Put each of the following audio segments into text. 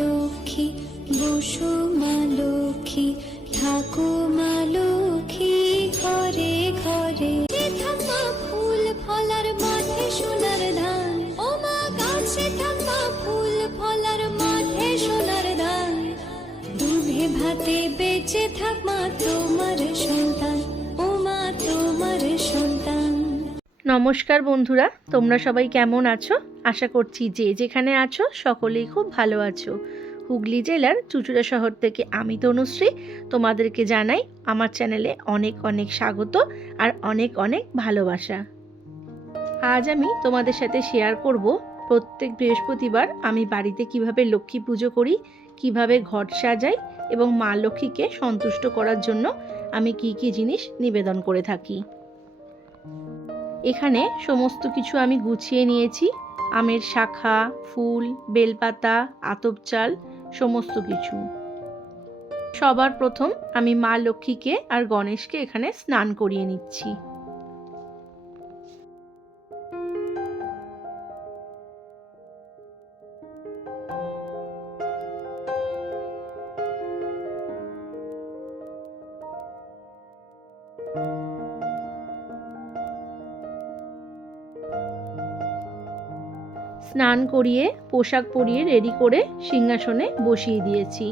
লক্ষ্মী লক্ষ্মী লক্ষ্মী ঘরে ঘরে। ফুল ফলার মাঠে সোনার ধান ও মা থাকা ফুল ফলার মাঠে সোনার ধান ভাতে তোমার সন্তান, ও মা তোমার সন্তান। নমস্কার বন্ধুরা, তোমরা সবাই কেমন আছো? আশা করছি যে যেখানে আছো সকলেই খুব ভালো আছো। হুগলি জেলার চুচুড়া শহর থেকে আমি তনুশ্রী, তোমাদেরকে জানাই আমার চ্যানেলে অনেক অনেক স্বাগত আর অনেক অনেক ভালোবাসা। আজ আমি তোমাদের সাথে শেয়ার করব প্রত্যেক বৃহস্পতিবার আমি বাড়িতে কীভাবে লক্ষ্মী পুজো করি, কীভাবে ঘট সাজাই এবং মা লক্ষ্মীকে সন্তুষ্ট করার জন্য আমি কি কি জিনিস নিবেদন করে থাকি। এখানে সমস্ত কিছু আমি গুছিয়ে নিয়েছি। আমের শাখা, ফুল, বেলপাতা, আতপ চাল, সমস্ত কিছু। সবার প্রথম আমি মা লক্ষ্মীকে আর গণেশকে এখানে স্নান করিয়ে নিচ্ছি। স্নান করিয়ে, পোশাক পরিয়ে রেডি করে সিংহাসনে বসিয়ে দিয়েছি।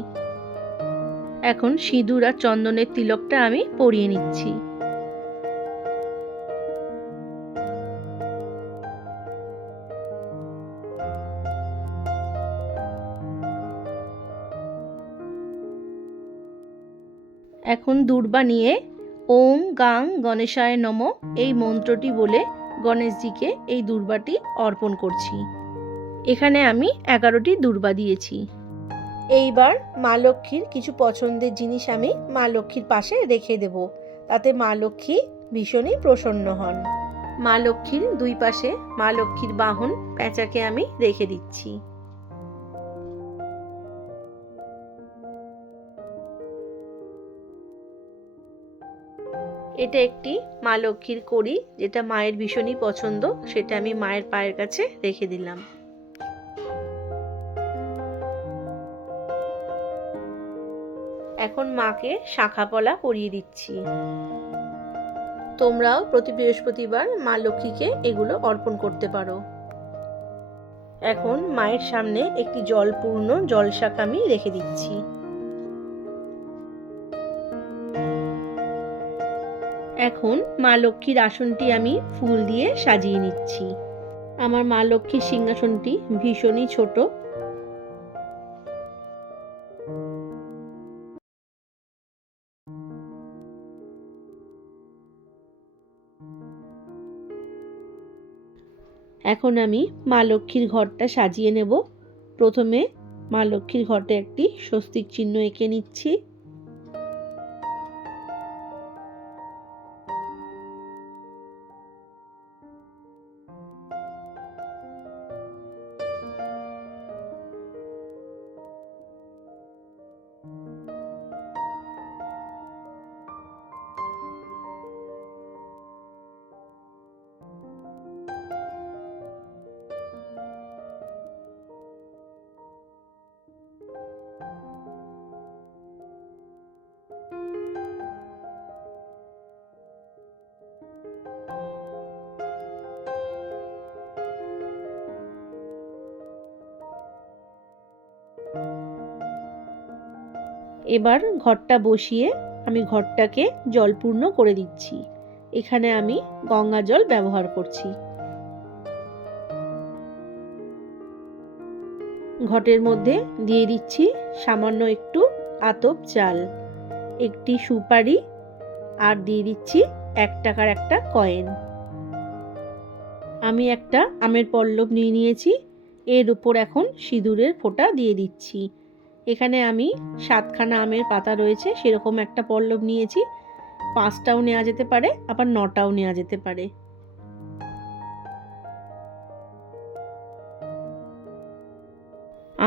এখন সিঁদুর আর চন্দনের তিলকটা আমি পরিয়ে নিচ্ছি। এখন দুর্বা নিয়ে ওম গাং গণেশায় নম এই মন্ত্রটি বলে গণেশজিকে এই দুর্বাটি অর্পণ করছি। এখানে আমি এগারোটি দুর্বা দিয়েছি। এইবার মা লক্ষ্মীর কিছু পছন্দের জিনিস আমি মা লক্ষ্মীর পাশে রেখে দেব। তাতে মা লক্ষ্মী ভীষণই প্রসন্ন হন। মা লক্ষ্মীর দুই পাশে মা লক্ষ্মীর বাহন প্যাঁচাকে আমি রেখে দিচ্ছি। এটা একটি মা লক্ষ্মীর করি যেটা মায়ের ভীষণই পছন্দ, সেটা আমি মায়ের পায়ের কাছে রেখে দিলাম। এখন মাকে শাখা পলা পরিয়ে দিচ্ছি। তোমরাও প্রতি বৃহস্পতিবার মা লক্ষ্মীকে এগুলো অর্পণ করতে পারো। এখন মায়ের সামনে একটি জলপূর্ণ জল শাক আমি রেখে দিচ্ছি। এখন মা লক্ষ্মীর আসনটি আমি ফুল দিয়ে সাজিয়ে নিচ্ছি। আমার মা লক্ষ্মীর সিংহাসনটি ভীষণই ছোট। এখন আমি মা লক্ষ্মীর ঘরটা সাজিয়ে নেব। প্রথমে মা লক্ষ্মীর ঘরটা একটি স্বস্তিক চিহ্ন এঁকে নিচ্ছি। এবার ঘরটা বসিয়ে আমি ঘরটাকে জলপূর্ণ করে দিচ্ছি। এখানে আমি গঙ্গা জল ব্যবহার করছি। ঘটের মধ্যে দিয়ে দিচ্ছি সামান্য একটু আতপ চাল, একটি সুপারি আর দিয়ে দিচ্ছি এক টাকার একটা কয়েন। আমি একটা আমের পল্লব নিয়ে নিয়েছি, এর উপর এখন সিঁদুরের ফোঁটা দিয়ে দিচ্ছি। এখানে আমি সাতখানা আমের পাতা রয়েছে, সেরকম একটা পল্লব নিয়েছি। পাঁচটাও নেওয়া যেতে পারে, আবার নটাও নেওয়া যেতে পারে।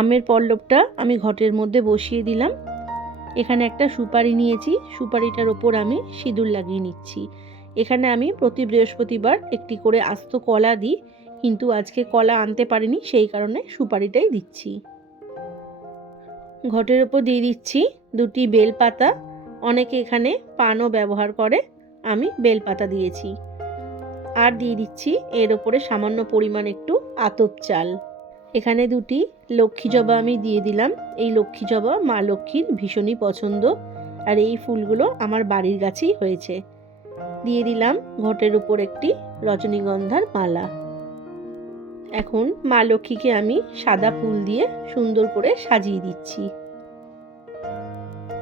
আমের পল্লবটা আমি ঘটের মধ্যে বসিয়ে দিলাম। এখানে একটা সুপারি নিয়েছি, সুপারিটার ওপর আমি সিঁদুর লাগিয়ে নিচ্ছি। এখানে আমি প্রতি বৃহস্পতিবার একটি করে আস্ত কলা দিই, কিন্তু আজকে কলা আনতে পারিনি, সেই কারণে সুপারিটাই দিচ্ছি। ঘটের ওপর দিয়ে দিচ্ছি দুটি বেলপাতা। অনেকে এখানে পানও ব্যবহার করে, আমি বেলপাতা দিয়েছি। আর দিয়ে দিচ্ছি এর ওপরে সামান্য পরিমাণ একটু আতপ চাল। এখানে দুটি লক্ষ্মী জবা আমি দিয়ে দিলাম। এই লক্ষ্মী জবা মা লক্ষ্মীর ভীষণই পছন্দ আর এই ফুলগুলো আমার বাড়ির গাছেই হয়েছে। দিয়ে দিলাম ঘটের উপর একটি রজনীগন্ধার মালা। এখন মা লক্ষ্মীকে আমি সাদা ফুল দিয়ে সুন্দর করে সাজিয়ে দিচ্ছি।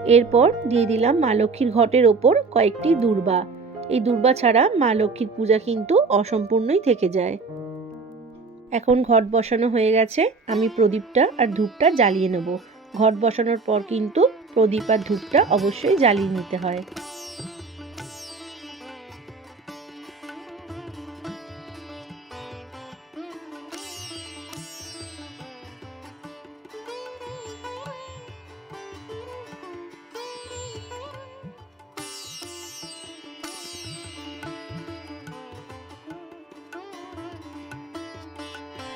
এরপর দিয়ে দিলাম মা লক্ষ্মীর ঘটের ওপর কয়েকটি দূর্বা। এই দূর্বা ছাড়া মা লক্ষ্মীর পূজা কিন্তু অসম্পূর্ণই থেকে যায়। এখন ঘট বসানো হয়ে গেছে, আমি প্রদীপটা আর ধূপটা জ্বালিয়ে নেব। ঘট বসানোর পর কিন্তু প্রদীপ আর ধূপটা অবশ্যই জ্বালিয়ে নিতে হয়।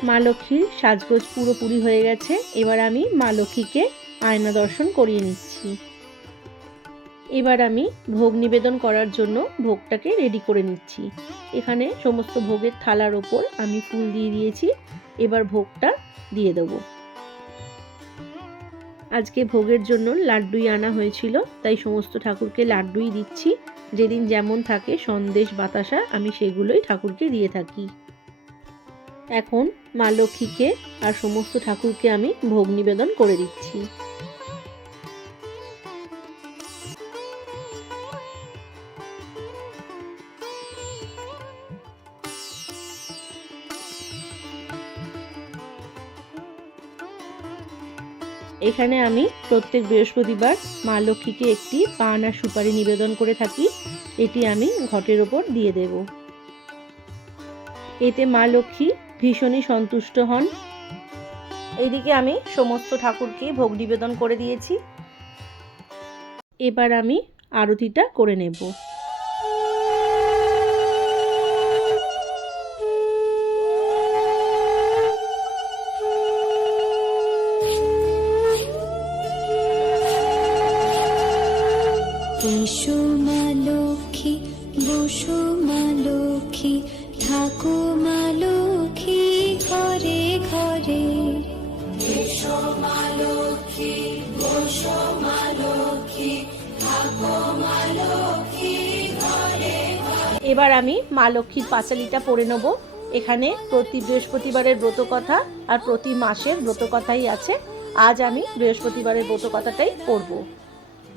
মা লক্ষ্মীর সাজগোজ পুরোপুরি হয়ে গেছে। এবার আমি মা লক্ষ্মীকে আয়না দর্শন করিয়ে নিচ্ছি। এবার আমি ভোগ নিবেদন করার জন্য ভোগটাকে রেডি করে নিচ্ছি। এখানে সমস্ত ভোগের থালার ওপর আমি ফুল দিয়ে দিয়েছি। এবার ভোগটা দিয়ে দেব। আজকে ভোগের জন্য লাড্ডুই আনা হয়েছিল, তাই সমস্ত ঠাকুরকে লাড্ডুই দিচ্ছি। যেদিন যেমন থাকে সন্দেশ, বাতাসা আমি সেগুলোই ঠাকুরকে দিয়ে থাকি। এখন মা লক্ষ্মীকে আর সমস্ত ঠাকুরকে আমি ভোগ নিবেদন করে দিচ্ছি। এখানে আমি প্রত্যেক বৃহস্পতিবার মা লক্ষ্মীকে একটি পান আর সুপারি নিবেদন করে থাকি। এটি আমি ঘটের ওপর দিয়ে দেব। এতে মা লক্ষ্মী ভীষণই সন্তুষ্ট হন। এইদিকে আমি সমস্ত ঠাকুরকে ভোগ নিবেদন করে দিয়েছি। এবার আমি আরতিটা করে নেব। এসো মা লক্ষ্মী বসো মা লক্ষ্মী থাকো এবার আমি মা লক্ষ্মীর পাঁচালিটা পরে নেব। এখানে প্রতি বৃহস্পতিবারের ব্রত কথা আর প্রতি মাসের ব্রত কথাই আছে। আজ আমি বৃহস্পতিবারের ব্রত কথাটাই পড়ব।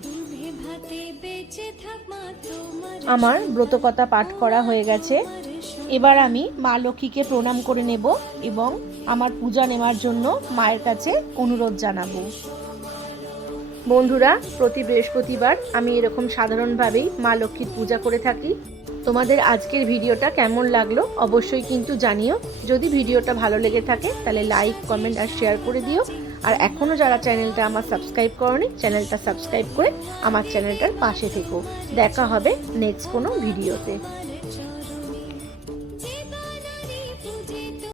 দুধে ভাতে বেঁচে থাক মা তোমার আমার ব্রতকথা পাঠ করা হয়ে গেছে। এবার আমি মা লক্ষ্মীকে প্রণাম করে নেব এবং আমার পূজা নেওয়ার জন্য মায়ের কাছে অনুরোধ জানাব। বন্ধুরা, প্রতি বৃহস্পতিবার আমি এরকম সাধারণভাবেই মা লক্ষ্মীর পূজা করে থাকি। তোমাদের আজকের ভিডিওটা কেমন লাগল অবশ্যই কিন্তু জানিও। যদি ভিডিওটা ভালো লেগে থাকে, তাহলে লাইক কমেন্ট আর শেয়ার করে দিও। আর এখনও যারা চ্যানেলটা আমার সাবস্ক্রাইব করনি, চ্যানেলটা সাবস্ক্রাইব করে আমার চ্যানেলটার পাশে থেকো। দেখা হবে নেক্সট কোনো ভিডিওতে।